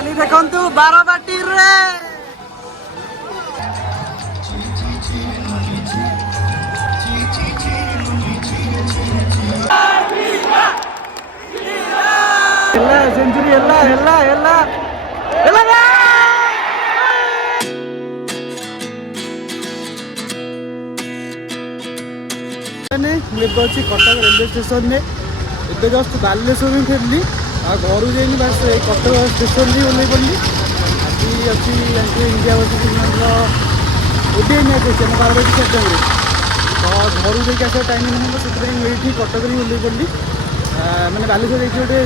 Finally देखंतु 12 बाटी रे century Cuttack railway station में एत जस्ट बालेश्वर में फेरली घर जाइनि बास कटक स्टेशन ही ओल्ल पड़ी आज अच्छी इंडिया ओडीआई मैच अच्छे बारवाटी स्टेडियम तो घर जाके आस टाइम नहीं से कटक ही ओल्ल पड़ी मैंने बालेश्वर गोटे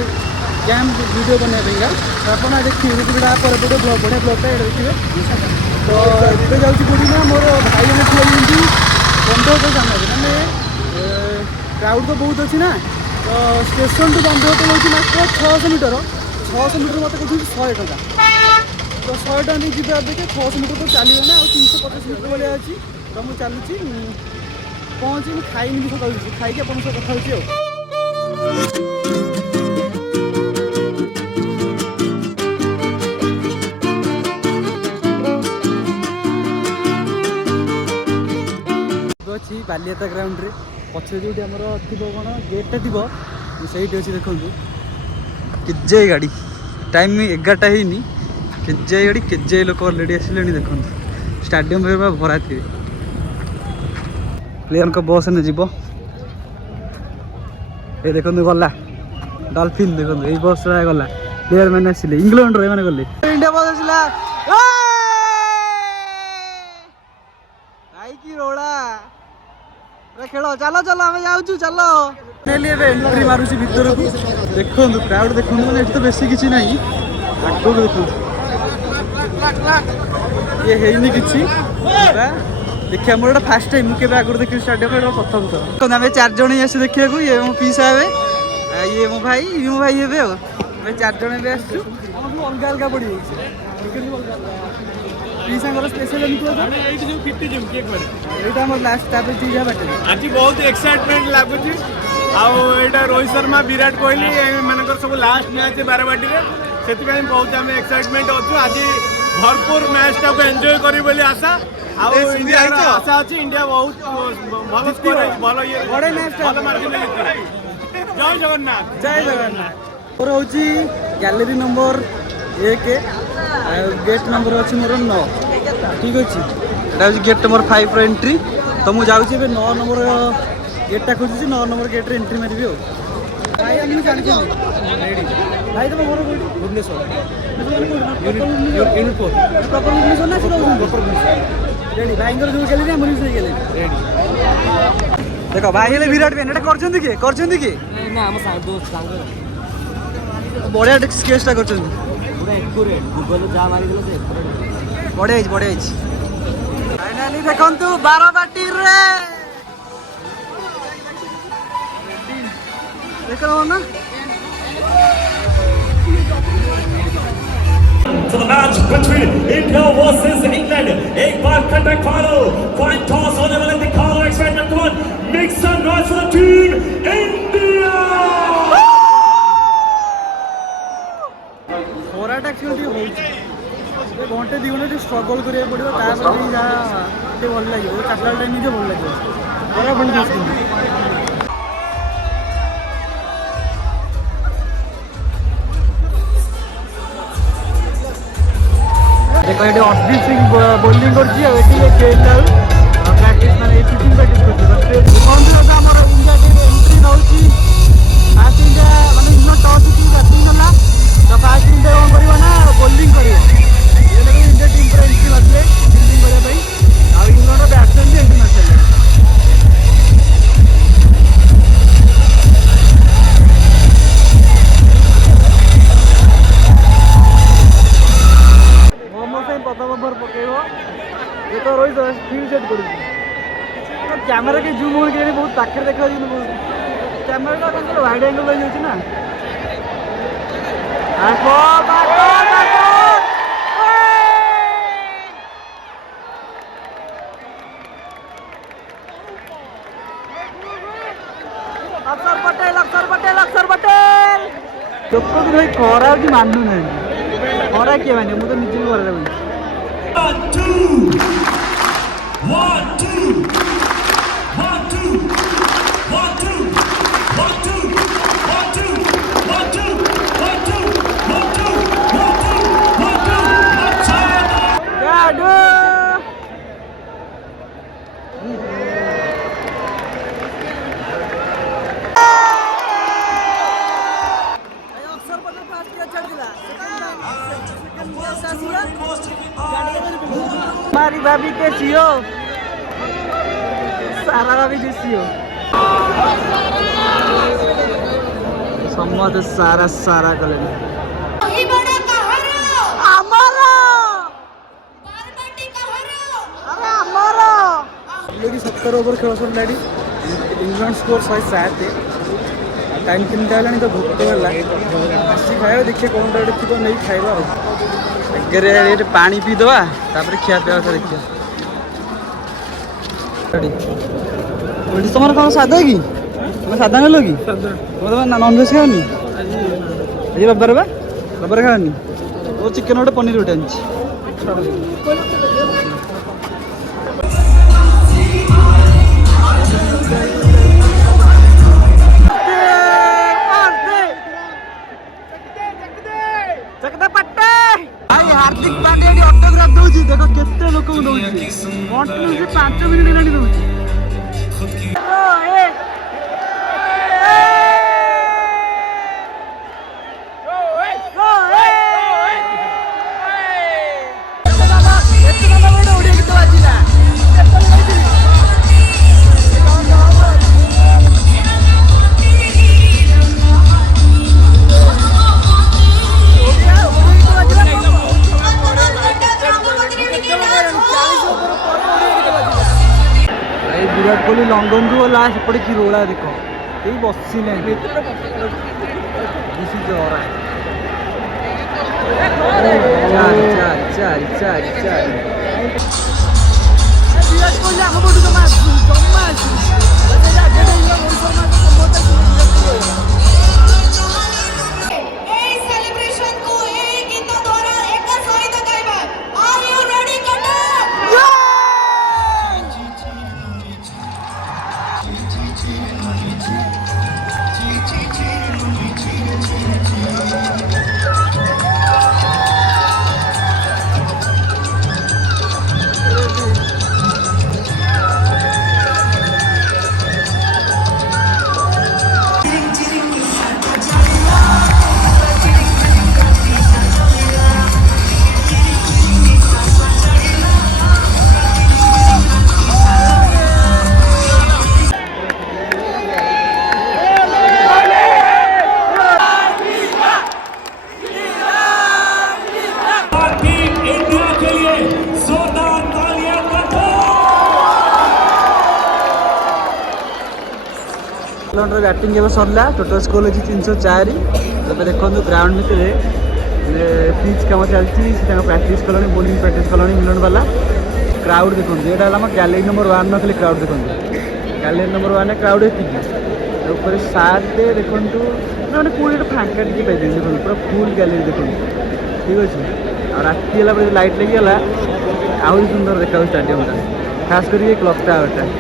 कैंप वीडियो बनाइएगा तो आप देखिए वीडियोटा पर ब्लॉग बढ़िया ब्लॉगटा ये देखिए तो ये जाऊँगी कौटी ना मोर भाई मैंने ठुआई बंधक सामने मैंने क्राउड तो बहुत अच्छी ना तो स्टेशन टू बंधक होती मात्र 600 मीटर मत कहते 100 टका तो 100 टका नहीं जी देखिए 600 मीटर तो चलिए ना 350 मीटर भाया अच्छी तो मुझे चलुची पहुँची खाई सकाल खाई आप कथा अच्छी बालियाता ग्राउंड रे पछे जो आमर थी कौन गेटा थी से देखो केजे गाड़ी टाइम 11टा ही केजे गाड़ी केजे लोक अलरेडी आसिले देखो स्टाडियम भरा थे प्लेयर को बस ने जीव ये देखो गला डॉल्फिन देखो ये बस गला प्लेयर मैंने आसिले इंग्लैंड रे माने गले इंडिया बस आसिला आई की रोड़ा खेल चलो चलो आम जाऊँ चलो एंट्री मारुची भितर को देखो क्राउड देखो मैंने तो बेसी किसी ना आगे देखो ये है कि देखिए मोर फास्ट टाइम मुझे आगे देखिए स्टाडियम प्रथम थर आम 4 जन ही आस देखा ये मो पीसा हे ये मो भाई हे 4 जन भी आसु अलग अलग पड़ी आज बहुत एक्साइटमेंट लगुच रोहित शर्मा विराट कोहली मान सब लास्ट मैच बारवाटी से बहुत आम एक्साइटमेंट अच्छु आज भरपूर मैच टाक एंजॉय करी आशा आशा अच्छी इंडिया बहुत भल जय जगन्नाथ मोर हूँ गैलेरी नंबर 1 गेट नंबर अच्छी मोर 9 ठीक अच्छे यहाँ हूँ गेट नंबर 5 एंट्री तो मुझे जाऊँगी 9 नंबर गेटा खोजुची 9 नंबर गेट रे एंट्री मारि भाई आम जानी भाई तुम घर भुवनेश्वर प्रॉपर भुवनेश्वर ना रेडी भाई जो गैलेरी मुझे से गैलेरी देखो भाई हेले विराट भी करछंती कि ना हम दोस्त बढ़िया स्केचटा कर गूगल जा मारी बढ़िया फाइनाली देखंतु 12 बाटी रे देख रहा ना To the match between India versus England. एक बार contact final. Coin toss होने वाले दिखाओ excitement. Come on, make some noise for the team India. खराटा एक्चुअली होची घंटे 2 घंटे स्ट्रगल करिया पड़िबो तापर जा भल लगे चारटा टाइम निजे भल लगे खरा बहुत देखो ये अर्शदीप सिंह बोलिंग कर प्रैक्टिस मैंने शूटिंग प्रैक्टिस कर इंडिया टीम एंट्री नौची फास्ट इंडिया माने इन टॉस की बैटिंग ना तो फास्ट इंडिया कौन कर बोलिंग कर इंडिया टीम पूरा एंट्री मारे फील्डिंग करने इंग्लैंड बैट्समैन भी एंट्री मारे प्रथम ओवर पकड़ ये तो रोहित फील्ड सेट कर कैमेरा के जूम हो बहुत पाखे देखा कैमेरा कौन वाइड एंगल रही जाऊँ ना अक्षर पटेल लोक भी भाई खरा कि मानु ना घरे किए माने मु तो निजे भी घरे रहूँ 1 2 1 2 1 2 1 2 1 2 1 2 1 2 1 2 1 2 Gaduh. हमारी भाभी कैसी हो? सारा भाभी कैसी हो? समझ सारा सारा कलर ऑलरेडी 70 ओवर खेल सर इंग्लैंड स्कोर 107 टाइम 3टा है तो भोक है आसी खाया देखिए कौन थी नहीं खाଇବା आगे पानी पीदवा खिया पिया देखिए तुम कौन सादा कि तुम सादा नेल कि तुम नॉन भेज खाओनी आज रविवार बा रविवार खाओनी वो चिकेन गोटे पनीर गोटे हार्दिक पांड्या ऑटोग्राफ दौर देख केते लोक दौर 5 मिनट है दौर विराट कोहली लंडन को गला सेपटे कि रोला देख कहीं बसिले बैटिंग एवं सरला टोटल स्कोर अच्छी 304 तब देखो ग्राउंड भितर पिच कम चलती प्राक्ट कला बोलिंग प्राक्ट कला मिलन वाला क्राउड देखो यहाँ गैलरी नंबर 1 न खाली क्राउड देखो गैलरी नंबर 1 क्राउड ये 7 देखो मैंने कौन फांका टी पाई देखो पूरा फुल गैलरी देखो ठीक अच्छे और राति है लाइट लगिगला आहरी सुंदर देखा स्टाडियम खास कर क्लॉक टावरटा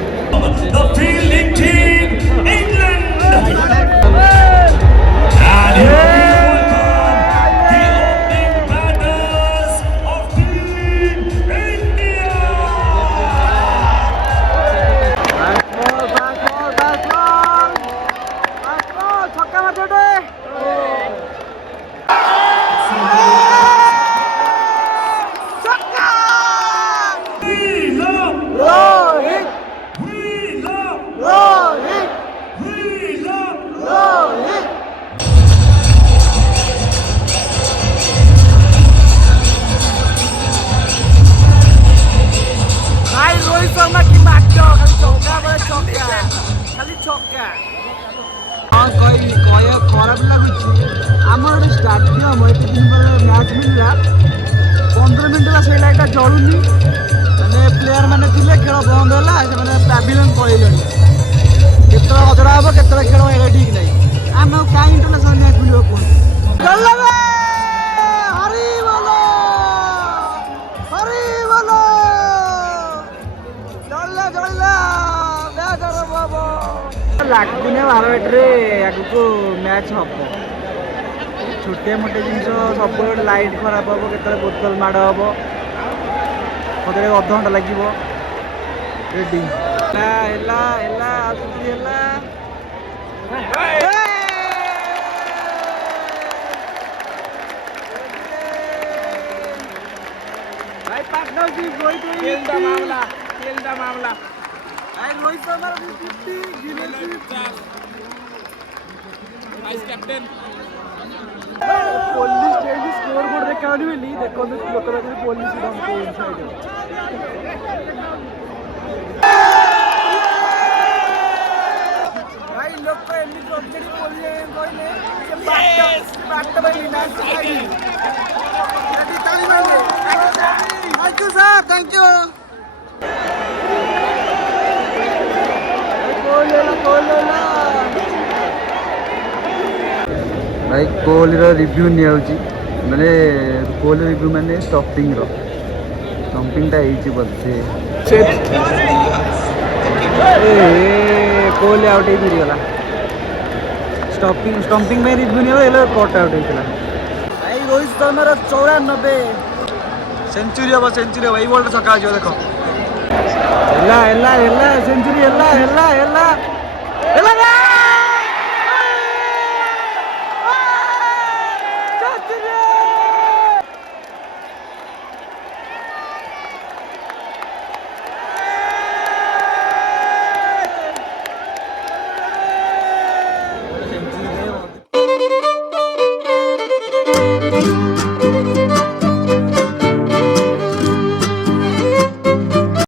खराब लगुच आम गोटे स्टाडियम एत दिन पर मैच मिलला 15 मिनट से लाइट जलुनी मैंने प्लेयर मैंने खेल बंद है पैविलियन पलैले केत हजरा हम केत खेल ये ठीक नहीं आम कहीं इंटरनेशनल मैच मिल कहते ଲାଗୁନି 12 ଆଗକୁ ମ୍ୟାଚ୍ ହବ। ଛୋଟିଆ ମୋଟିଆ ଜିନିଷ ସବୁବେଳେ ଲାଇଟ୍ ଖରାପ ହବ, କେତେବେଳେ ବୋତଲ ମାଡ଼ ହବ, କେତେବେଳେ ଅଧଘଣ୍ଟା ଲାଗିବ। ରେଡି ହେଲା ଆସୁଛି ହେଲା। भाई पार्टनरशिप रोहित मामला Rohit Sharma vice captain police score board देखा बोली देखो लोक पुलिस भाई लोक एमती ऑब्जेक्ट कहले thank you sir thank you भाई कोहली रिव्यू नियाउची माने कोहली रिव्यू माने स्टॉपिंग टा होइची बोलते कोहली आउट ही फिर गला स्टंपिंग में रिव्यू नियो एलो कट आउट होइतला भाई रोहित शर्मा 94 सेंचुरी अब सेंचुरी भाई वर्ल्ड छक्का जो देखो सेंचुरी